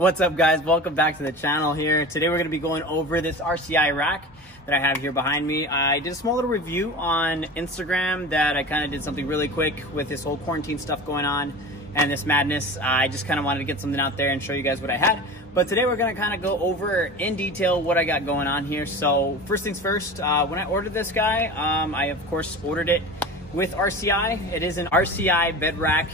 What's up, guys? Welcome back to the channel here. Today we're going to be going over this RCI rack that I have here behind me. I did a small little review on Instagram that I kind of did something really quick with this whole quarantine stuff going on and this madness. I just kind of wanted to get something out there and show you guys what I had. But today we're going to kind of go over in detail what I got going on here. So first things first, when I ordered this guy, I of course ordered it with RCI. It is an RCI bed rack.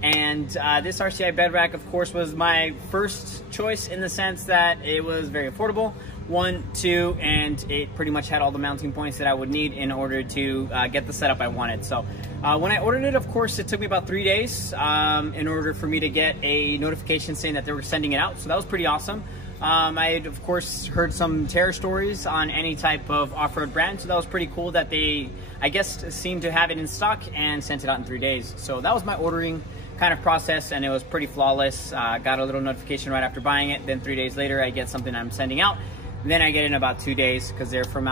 And this RCI bed rack, of course, was my first choice in the sense that it was very affordable, 1, 2, and it pretty much had all the mounting points that I would need in order to get the setup I wanted. So when I ordered it, of course, it took me about 3 days in order for me to get a notification saying that they were sending it out. So that was pretty awesome. I had, of course, heard some terror stories on any type of off-road brand, so that was pretty cool that they, I guess, seemed to have it in stock and sent it out in 3 days. So that was my ordering kind of process, and it was pretty flawless. Got a little notification right after buying it, then 3 days later I get something I'm sending out, then I get it in about 2 days because they're from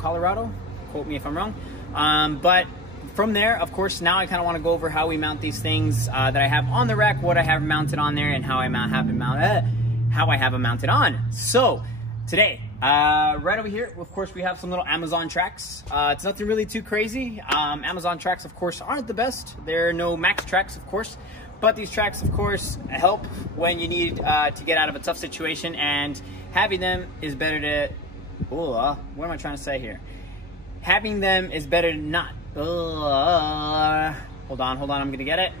Colorado, quote me if I'm wrong. But from there, of course, now I kind of want to go over how we mount these things that I have on the rack, what I have mounted on there, and how I have them mounted on. So today, right over here, of course, we have some little Amazon Traxs. It's nothing really too crazy. Amazon Traxs, of course, aren't the best. There are no Max Traxs, of course, but these Traxs, of course, help when you need to get out of a tough situation, and having them is better to, what am I trying to say here? Having them is better than not. Hold on, I'm gonna get it.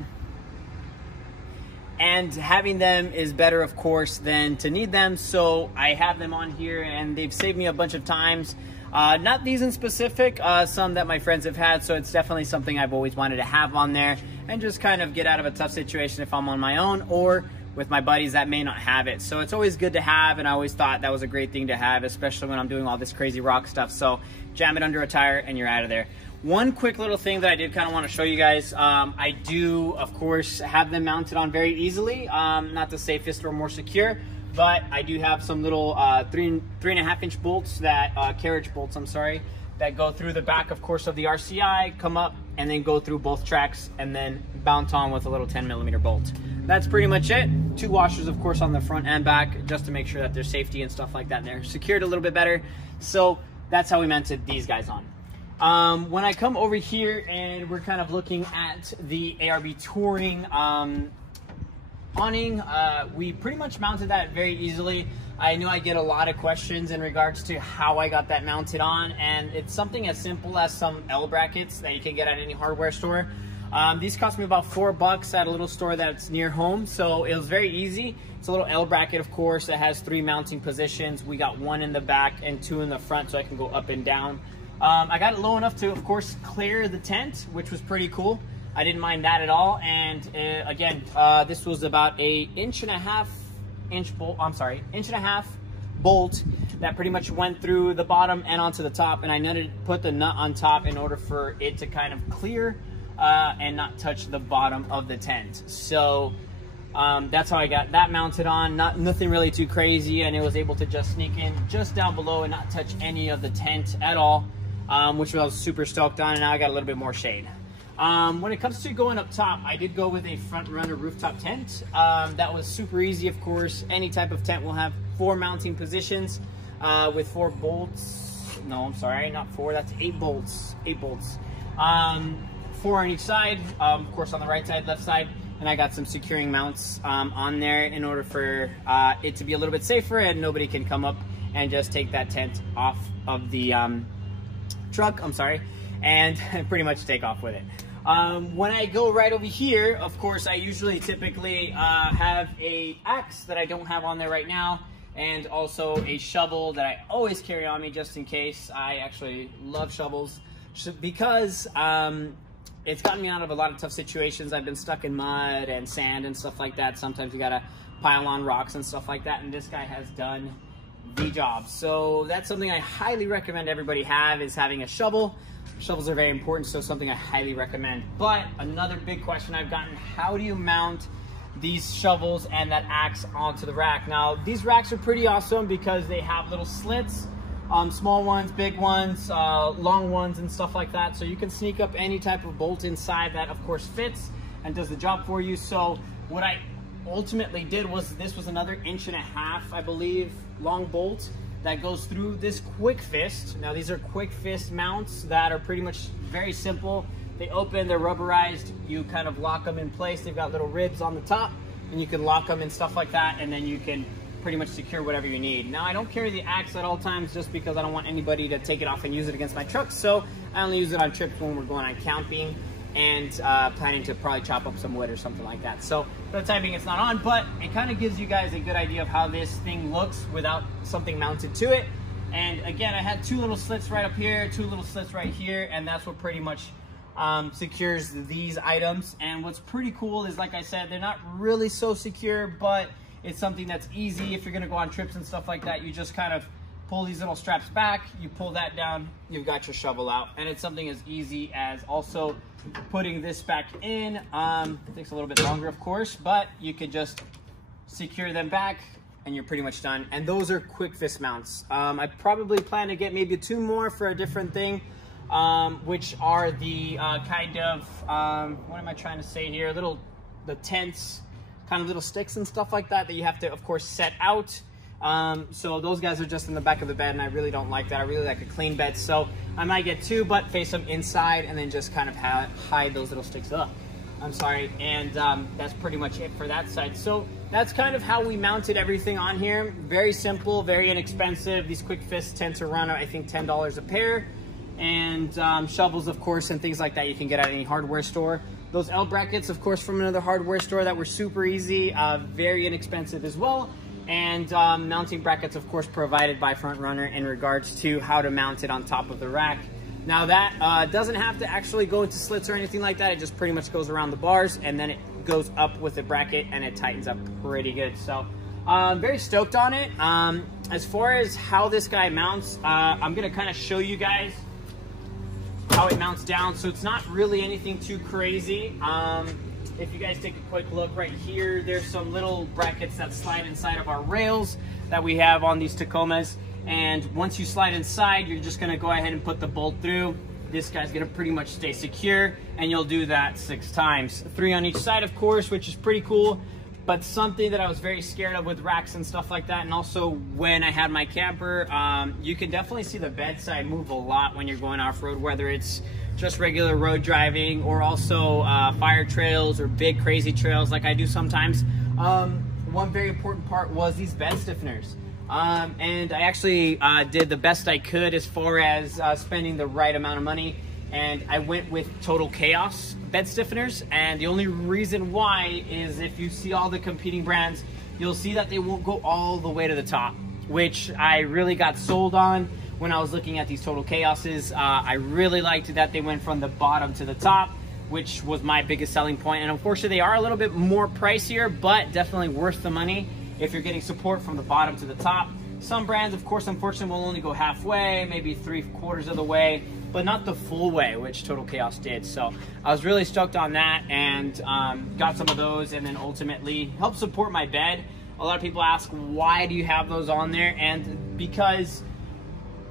And having them is better, of course, than to need them. So I have them on here, and they've saved me a bunch of times. Not these in specific, some that my friends have had. So it's definitely something I've always wanted to have on there and just kind of get out of a tough situation if I'm on my own or with my buddies that may not have it. So it's always good to have, and I always thought that was a great thing to have, especially when I'm doing all this crazy rock stuff. So jam it under a tire and you're out of there. One quick little thing that I did kind of want to show you guys, I do, of course, have them mounted on very easily. Not the safest or more secure, but I do have some little 3.5 inch bolts, that carriage bolts, I'm sorry, that go through the back, of course, of the RCI, come up, and then go through both tracks, and then mount on with a little 10mm bolt. That's pretty much it. 2 washers, of course, on the front and back, just to make sure that there's safety and stuff like that, and they're secured a little bit better. So that's how we mounted these guys on. When I come over here and we're kind of looking at the ARB Touring awning, we pretty much mounted that very easily. I know I get a lot of questions in regards to how I got that mounted on, and it's something as simple as some L brackets that you can get at any hardware store. These cost me about $4 at a little store that's near home, so it was very easy. It's a little L bracket, of course, that has 3 mounting positions. We got 1 in the back and 2 in the front, so I can go up and down. I got it low enough to, of course, clear the tent, which was pretty cool. I didn't mind that at all. And again, this was about a 1.5 inch bolt. I'm sorry, 1.5 inch bolt that pretty much went through the bottom and onto the top. And I put the nut on top in order for it to kind of clear and not touch the bottom of the tent. So that's how I got that mounted on. Nothing really too crazy, and it was able to just sneak in just down below and not touch any of the tent at all. Which I was super stoked on, and now I got a little bit more shade. When it comes to going up top, I did go with a Frontrunner rooftop tent. That was super easy, of course. Any type of tent will have 4 mounting positions with 4 bolts. No, I'm sorry, not 4, that's 8 bolts. 8 bolts. 4 on each side, of course on the right side, left side, and I got some securing mounts on there in order for it to be a little bit safer and nobody can come up and just take that tent off of the truck, I'm sorry, and pretty much take off with it. When I go right over here, of course, I typically have a axe that I don't have on there right now, and also a shovel that I always carry on me just in case. I actually love shovels because it's gotten me out of a lot of tough situations. I've been stuck in mud and sand and stuff like that. Sometimes you gotta pile on rocks and stuff like that, and this guy has done the job. So that's something I highly recommend everybody have, is having a shovel. Shovels are very important, so something I highly recommend. But another big question I've gotten, how do you mount these shovels and that axe onto the rack? Now, these racks are pretty awesome because they have little slits, small ones, big ones, long ones, and stuff like that. So you can sneak up any type of bolt inside that, of course, fits and does the job for you. So what I ultimately did was, this was another 1.5 inches, I believe, long bolt that goes through this quick fist. Now these are quick fist mounts that are pretty much very simple. They open, they're rubberized, you kind of lock them in place. They've got little ribs on the top and you can lock them and stuff like that, and then you can pretty much secure whatever you need. Now I don't carry the axe at all times just because I don't want anybody to take it off and use it against my truck, so I only use it on trips when we're going on camping and planning to probably chop up some wood or something like that. So for the time being, it's not on, but it kind of gives you guys a good idea of how this thing looks without something mounted to it. And again, I had 2 little slits right up here, 2 little slits right here, and that's what pretty much secures these items. And what's pretty cool is, like I said, they're not really so secure, but it's something that's easy if you're gonna go on trips and stuff like that. You just kind of pull these little straps back, you pull that down, you've got your shovel out. And it's something as easy as also putting this back in. It takes a little bit longer, of course, but you could just secure them back and you're pretty much done. And those are quick fist mounts. I probably plan to get maybe 2 more for a different thing, which are the kind of, what am I trying to say here? The tents, kind of little sticks and stuff like that you have to, of course, set out. So those guys are just in the back of the bed, and I really don't like that. I really like a clean bed, so I might get 2, but face them inside and then just kind of hide those little sticks up. I'm sorry. And that's pretty much it for that side. So that's kind of how we mounted everything on here. Very simple, very inexpensive. These quick fists tend to run, I think, $10 a pair. And shovels, of course, and things like that you can get at any hardware store. Those L brackets, of course, from another hardware store that were super easy, very inexpensive as well. And mounting brackets, of course, provided by Frontrunner in regards to how to mount it on top of the rack. Now that doesn't have to actually go into slits or anything like that. It just pretty much goes around the bars and then it goes up with the bracket and it tightens up pretty good. So I'm very stoked on it. As far as how this guy mounts, I'm gonna kind of show you guys how it mounts down. So it's not really anything too crazy. If you guys take a quick look right here, there's some little brackets that slide inside of our rails that we have on these Tacomas. And once you slide inside, you're just gonna go ahead and put the bolt through. This guy's gonna pretty much stay secure, and you'll do that 6 times. 3 on each side, of course, which is pretty cool. But something that I was very scared of with racks and stuff like that, and also when I had my camper, you can definitely see the bedside move a lot when you're going off-road, whether it's just regular road driving or also fire trails or big crazy trails like I do sometimes. One very important part was these bed stiffeners. And I actually did the best I could as far as spending the right amount of money, and I went with Total Chaos bed stiffeners. And the only reason why is if you see all the competing brands, you'll see that they won't go all the way to the top, which I really got sold on when I was looking at these Total Chaoses. I really liked that they went from the bottom to the top, which was my biggest selling point. And unfortunately, they are a little bit more pricier, but definitely worth the money if you're getting support from the bottom to the top. Some brands, of course, unfortunately, will only go halfway, maybe 3/4 of the way, but not the full way, which Total Chaos did. So I was really stoked on that, and got some of those, and then ultimately helped support my bed. A lot of people ask, why do you have those on there? And because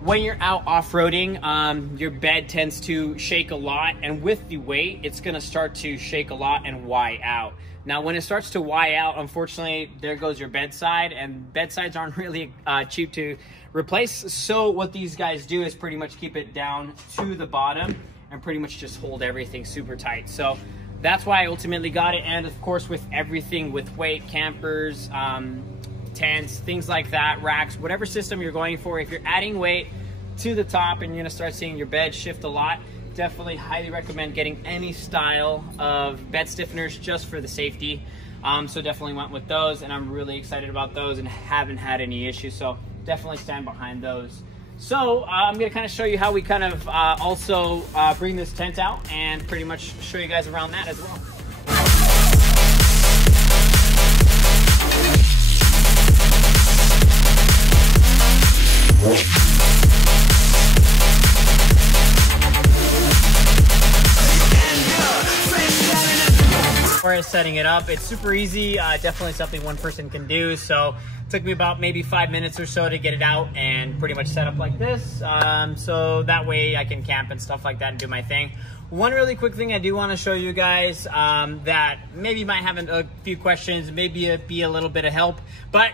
when you're out off-roading, your bed tends to shake a lot, and with the weight, it's gonna start to shake a lot and Y out. Now, when it starts to Y out, unfortunately, there goes your bedside, and bedsides aren't really cheap to replace. So what these guys do is pretty much keep it down to the bottom and pretty much just hold everything super tight. So that's why I ultimately got it. And of course, with everything with weight, campers, tents, things like that, racks, whatever system you're going for, if you're adding weight to the top and you're gonna start seeing your bed shift a lot, definitely highly recommend getting any style of bed stiffeners just for the safety. So definitely went with those, and I'm really excited about those and haven't had any issues. So definitely stand behind those. So I'm gonna kind of show you how we kind of also bring this tent out and pretty much show you guys around that as well. As far as setting it up, it's super easy. Definitely something one person can do. So it took me about maybe 5 minutes or so to get it out and pretty much set up like this. So that way I can camp and stuff like that and do my thing. one really quick thing I do want to show you guys that maybe you might have a few questions, maybe it'd be a little bit of help. But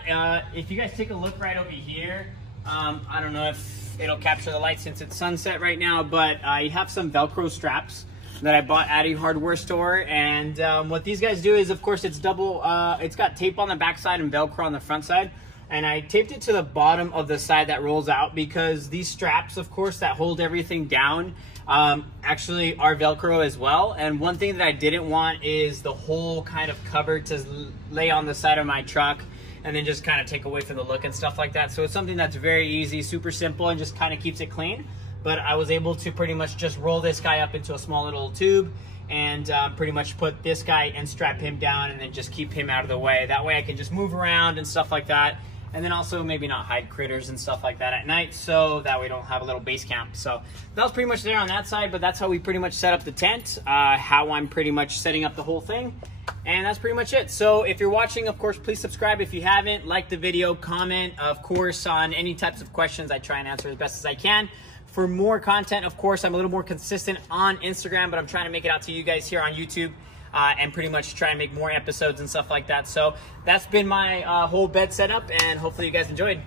if you guys take a look right over here, I don't know if it'll capture the light since it's sunset right now, but you have some Velcro straps that I bought at a hardware store. And what these guys do is, of course, it's double, it's got tape on the back side and Velcro on the front side. And I taped it to the bottom of the side that rolls out because these straps, of course, that hold everything down actually are Velcro as well. And one thing that I didn't want is the whole kind of cover to lay on the side of my truck and then just kind of take away from the look and stuff like that. So it's something that's very easy, super simple, and just kind of keeps it clean. But I was able to pretty much just roll this guy up into a small little tube and pretty much put this guy and strap him down and then just keep him out of the way. That way I can just move around and stuff like that. And then also maybe not hide critters and stuff like that at night, so that we don't have a little base camp. So that was pretty much there on that side, but that's how we pretty much set up the tent, how I'm pretty much setting up the whole thing. And that's pretty much it. So if you're watching, of course, please subscribe if you haven't, like the video, comment, of course, on any types of questions. I try and answer as best as I can. For more content, of course, I'm a little more consistent on Instagram, but I'm trying to make it out to you guys here on YouTube. And pretty much try and make more episodes and stuff like that. So that's been my whole bed setup, and hopefully you guys enjoyed.